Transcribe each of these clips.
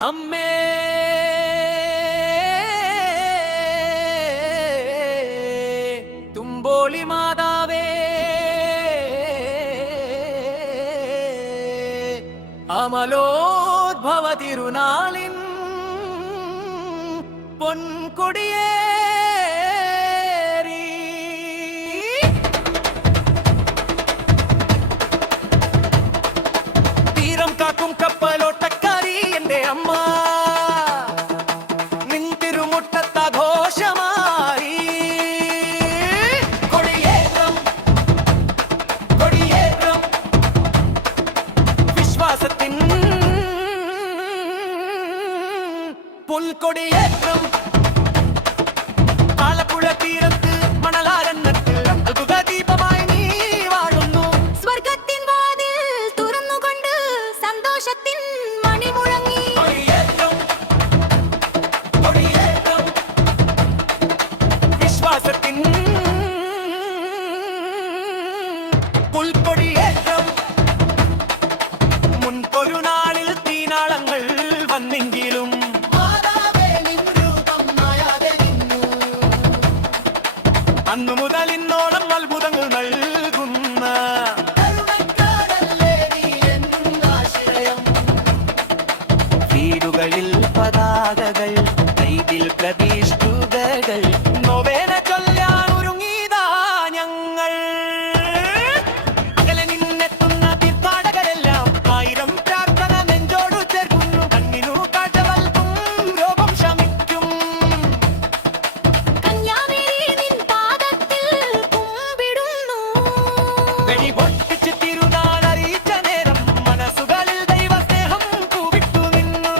അമ്മേ തുമ്പോളി മാതാവേ അമലോദ്ഭവ തിരുനാളിൻ പൊൻകൊടിയേ അമ്മ നിൻ തിരുമുറ്റത്താഘോഷമായി കൊടിയേറ്റം കൊടിയേറ്റം വിശ്വാസത്തിൻ പുൽക്കൊടിയേറ്റം ആലപ്പുഴ തീരത്ത് മണലാരണ്യത്തിൽ അത്ഭുത ദീപമായി നീ വാഴുന്നു. സ്വർഗത്തിൻ വാതിൽ തുറന്നുകൊണ്ട് സന്തോഷത്തിൻ മുൻപൊരു നാളിൽ തീനാളങ്ങൾ വന്നെങ്കിലും അന്നു മുതൽ ഇന്നോളം അത്ഭുതങ്ങൾ നൽകുന്ന വീടുകളിൽ പതാകകൾ കൈതിൽ പ്രതീഷ്ഠുകൾ നൊവേന ചൊല്ലാൻ ഒരുങ്ങിയതാ ഞങ്ങൾ. അകലെ നിന്നെത്തുന്ന തീർത്ഥാടകരെല്ലാം ആയിരം പ്രാർത്ഥന നെഞ്ചോടു ചേർക്കുന്നു. കണ്ണിനു കാഴ്ച നൽകും രോഗം ശമിക്കും. വെടി പൊട്ടിച്ച് തിരുനാൾ അറിയിച്ച നേരം മനസ്സുകളിൽ ദൈവസ്നേഹം കൂവിട്ടു നിന്നു.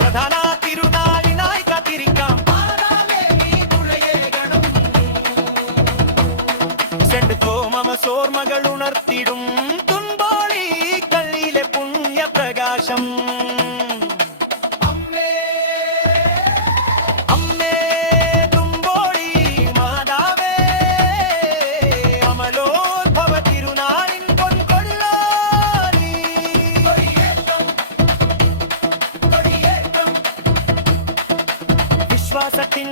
പ്രധാന തിരുനാളിനായി കാത്തിരിക്കാം. ഓർമ്മകൾ ഉണർത്തിടും തുമ്പോളി കള്ളിയിലെ പുണ്യപ്രകാശം. അമ്മേ തുമ്പോളി മാതാവേ അമലോദ്ഭവ തിരുനാളിൻ പൊൻകൊടിയേറി വിശ്വാസത്തിൻ